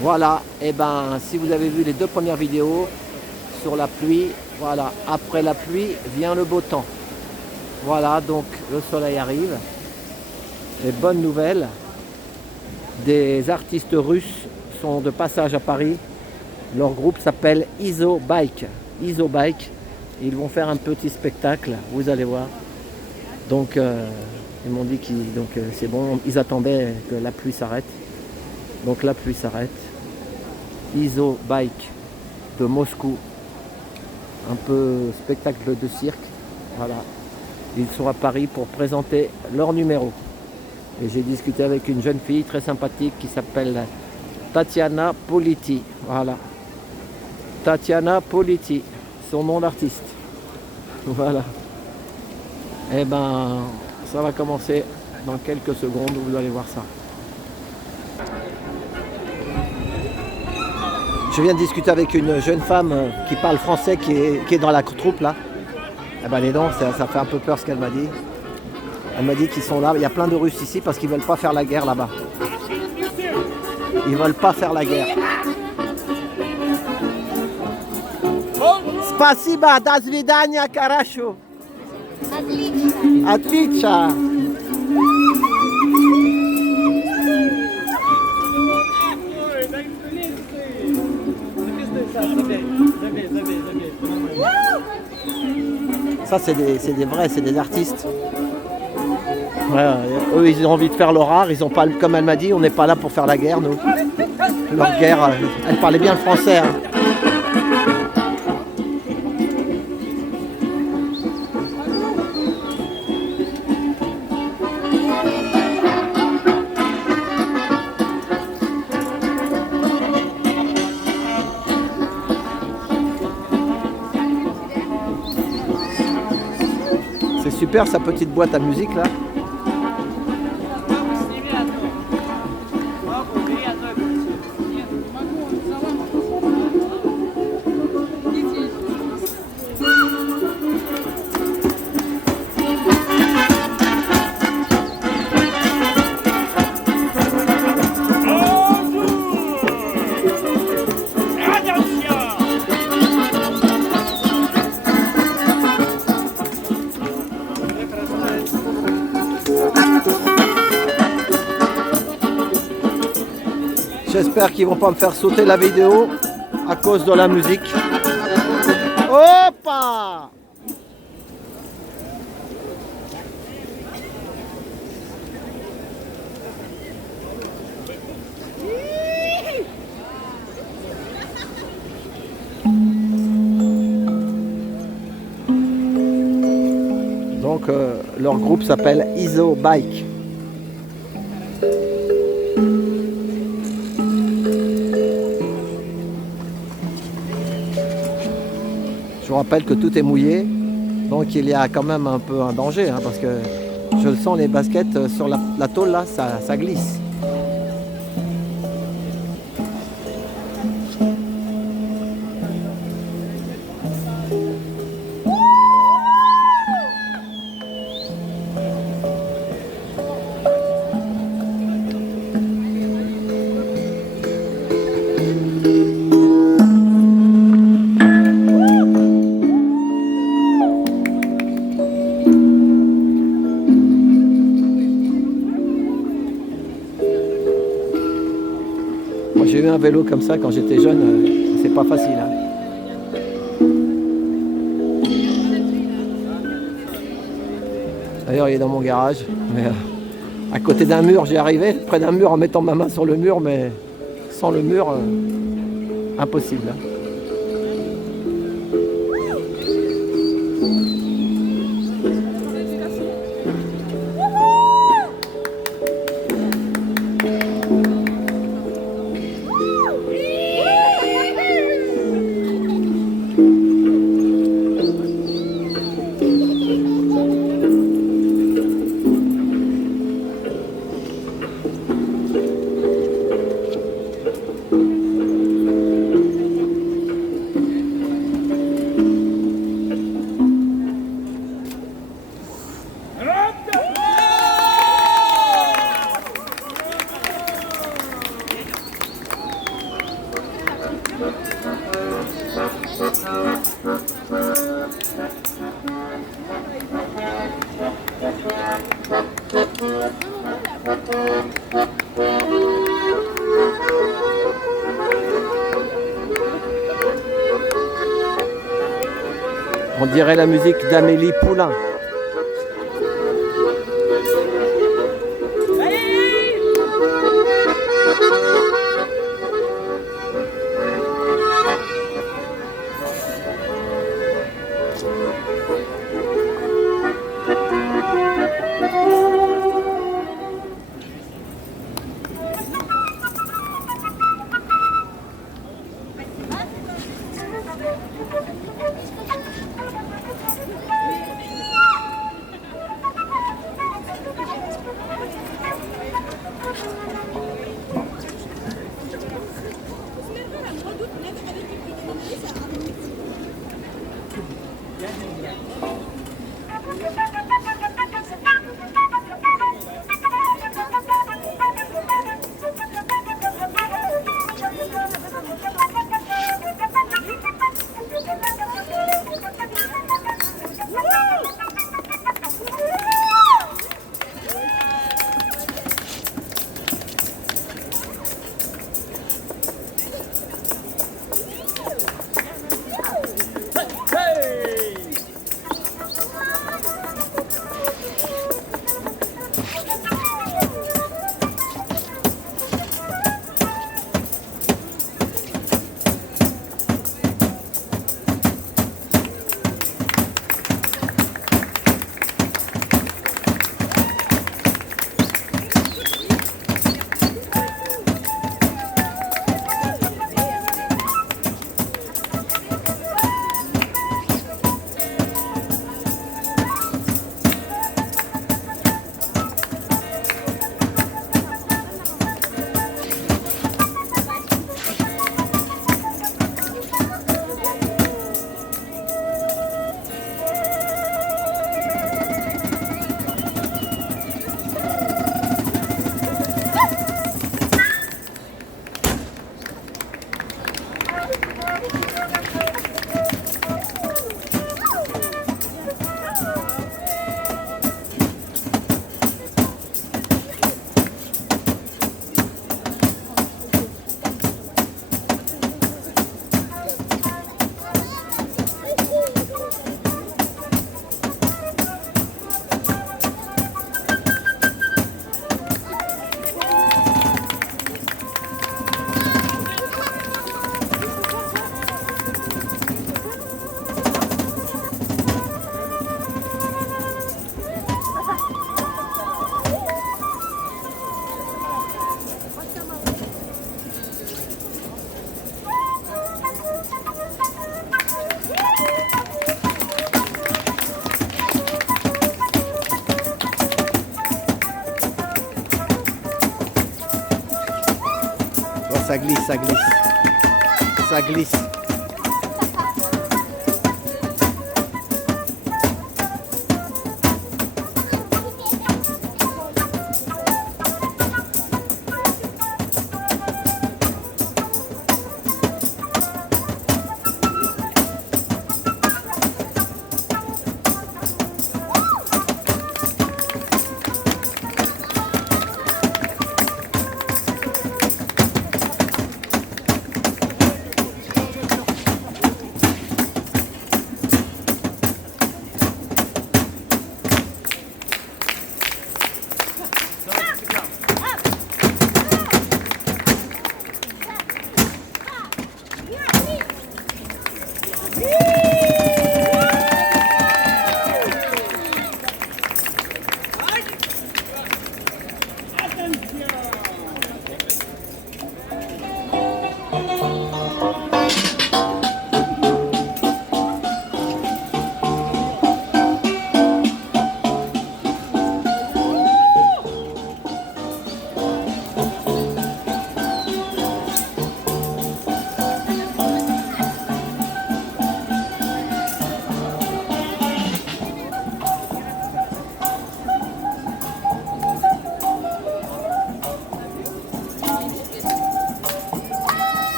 Voilà, et ben si vous avez vu les deux premières vidéos sur la pluie, voilà, après la pluie vient le beau temps. Voilà, donc le soleil arrive. Les bonnes nouvelles, des artistes russes sont de passage à Paris. Leur groupe s'appelle Iso Bike. Iso Bike. Ils vont faire un petit spectacle, vous allez voir. Donc ils m'ont dit que c'est bon, ils attendaient que la pluie s'arrête. Donc la pluie s'arrête. Iso Bike de Moscou. Un peu spectacle de cirque. Voilà. Ils sont à Paris pour présenter leur numéro. Et j'ai discuté avec une jeune fille très sympathique qui s'appelle Tatiana Politi. Voilà. Tatiana Politi, son nom d'artiste. Voilà. Et ben, ça va commencer dans quelques secondes, vous allez voir ça. Je viens de discuter avec une jeune femme qui parle français, qui est dans la troupe là. Eh ben les dents, ça fait un peu peur ce qu'elle m'a dit. Elle m'a dit qu'ils sont là, il y a plein de Russes ici parce qu'ils veulent pas faire la guerre là-bas. Ils veulent pas faire la guerre. Спасибо, до свидания, хорошо. Отлично. Ça c'est des vrais, c'est des artistes. Ouais, eux ils ont envie de faire leur art, ils ont pas, comme elle m'a dit, on n'est pas là pour faire la guerre nous. Leur guerre, elle parlait bien le français. Hein. C'est super sa petite boîte à musique là. J'espère qu'ils vont pas me faire sauter la vidéo à cause de la musique. Hoppa! Donc leur groupe s'appelle Iso Bike. Je vous rappelle que tout est mouillé, donc il y a quand même un peu un danger, hein, parce que je le sens, les baskets sur la tôle là, ça glisse. J'ai eu un vélo comme ça quand j'étais jeune, c'est pas facile. Hein. D'ailleurs, il est dans mon garage. Mais, à côté d'un mur, j'y arrivais, près d'un mur en mettant ma main sur le mur, mais sans le mur, impossible. Hein. On dirait la musique d'Amélie Poulain. Ça glisse, ça glisse. Ça glisse.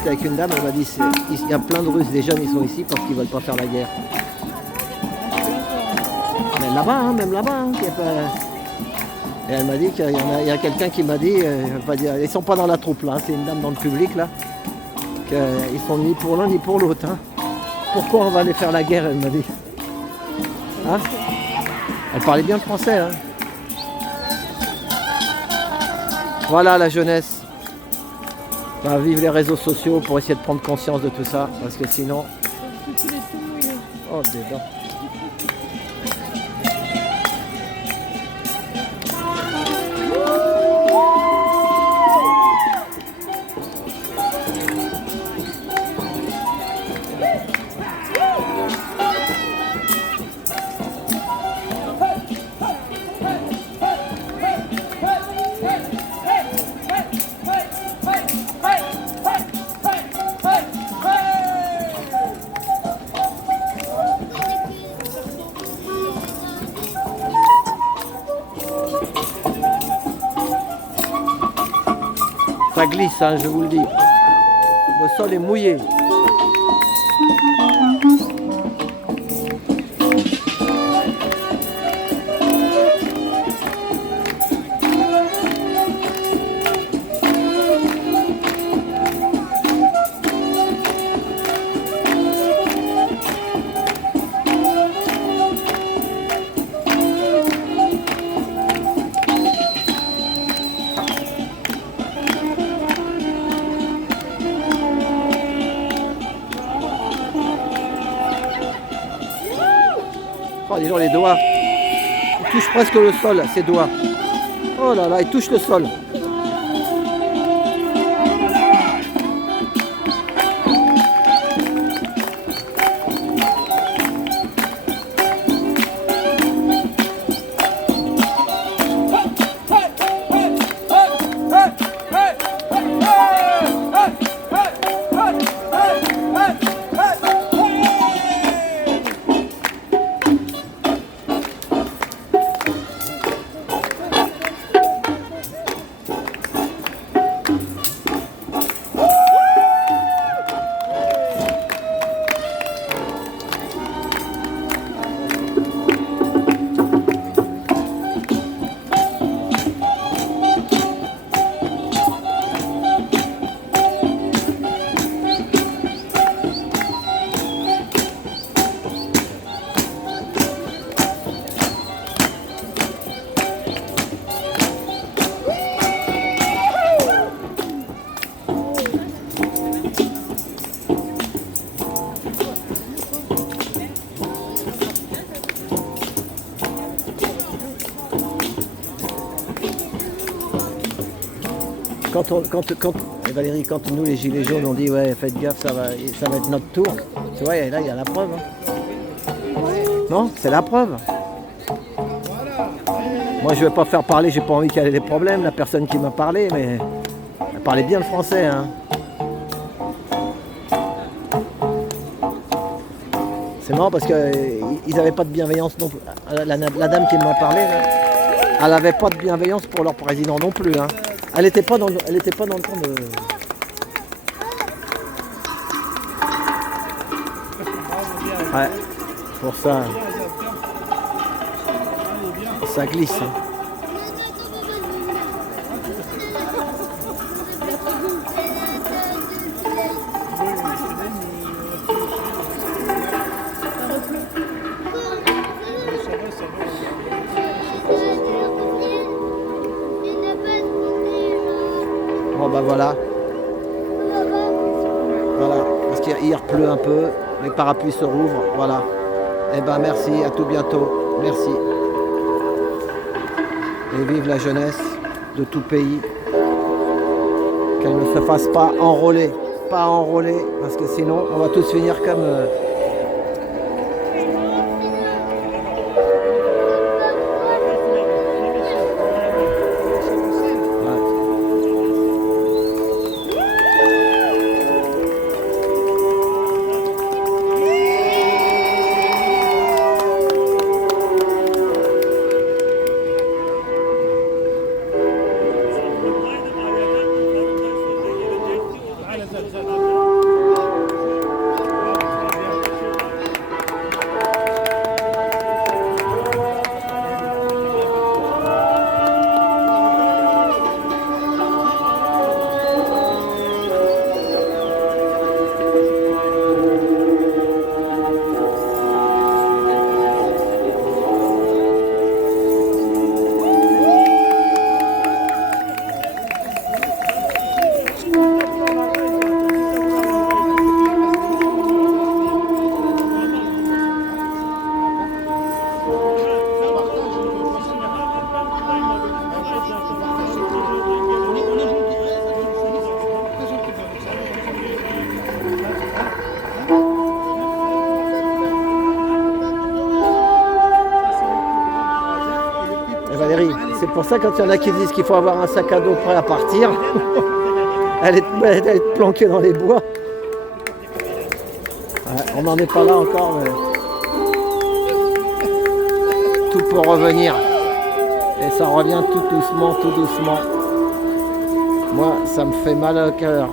discuté avec une dame, elle m'a dit il y a plein de Russes, des jeunes, ils sont ici parce qu'ils veulent pas faire la guerre. Mais là-bas, hein, même là-bas, hein, et elle m'a dit qu'il y a quelqu'un qui m'a dit, ils sont pas dans la troupe là, c'est une dame dans le public là, qu'ils sont ni pour l'un ni pour l'autre. Hein. Pourquoi on va aller faire la guerre, elle m'a dit. Hein, elle parlait bien français. Hein. Voilà la jeunesse. Bah, vive les réseaux sociaux pour essayer de prendre conscience de tout ça, parce que sinon... Oh, des dents. Ça glisse, hein, je vous le dis. Le sol est mouillé. Oh, dis donc les doigts. Il touche presque le sol, ses doigts. Oh là là, il touche le sol. Valérie, quand nous les gilets jaunes on dit ouais faites gaffe, ça va être notre tour, tu vois, là il y a la preuve. Hein. Non, c'est la preuve. Moi je vais pas faire parler, j'ai pas envie qu'il y ait des problèmes, la personne qui m'a parlé, mais elle parlait bien le français. Hein. C'est marrant parce qu'ils n'avaient pas de bienveillance non plus. La dame qui m'a parlé, là, elle n'avait pas de bienveillance pour leur président non plus. Hein. Elle n'était pas dans le temps de... Ouais, pour ça. Ça glisse. Hein. Bon bah voilà. Voilà, parce qu'il pleut un peu, les parapluies se rouvrent, voilà. Et ben merci, à tout bientôt. Merci. Et vive la jeunesse de tout pays. Qu'elle ne se fasse pas enrôler. Pas enrôler, parce que sinon on va tous finir comme... Aynen. Valérie, c'est pour ça quand il y en a qui disent qu'il faut avoir un sac à dos prêt à partir, elle est planquée dans les bois. Ouais, on n'en est pas là encore, mais tout pour revenir. Et ça revient tout doucement, tout doucement. Moi, ça me fait mal au cœur.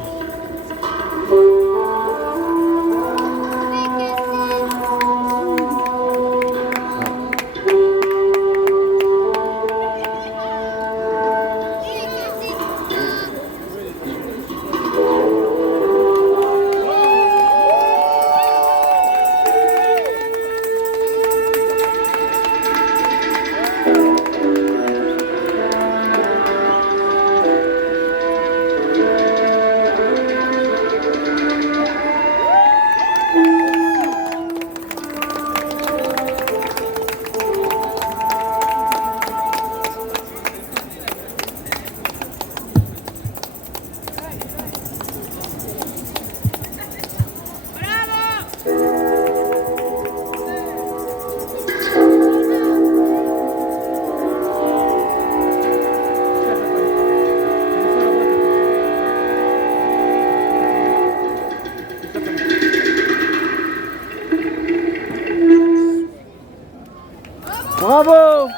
Bravo!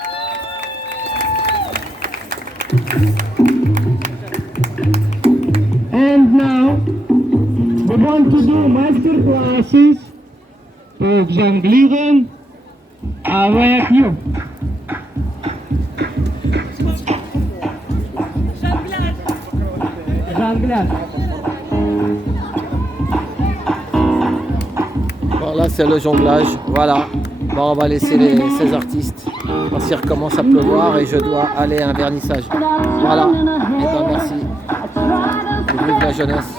And now we want to do master classes of jonglieren avec you. Jonglage. Voilà, c'est le jonglage. Voilà. Bon, on va laisser ces artistes parce qu'il recommence à pleuvoir et je dois aller à un vernissage. Voilà. Et bien merci. Et vive la jeunesse.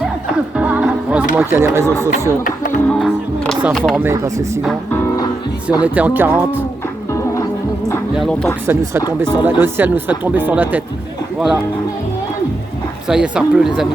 Heureusement qu'il y a les réseaux sociaux pour s'informer parce que sinon, si on était en 40, il y a longtemps que ça nous serait tombé sur le ciel nous serait tombé sur la tête. Voilà. Ça y est, ça pleut les amis.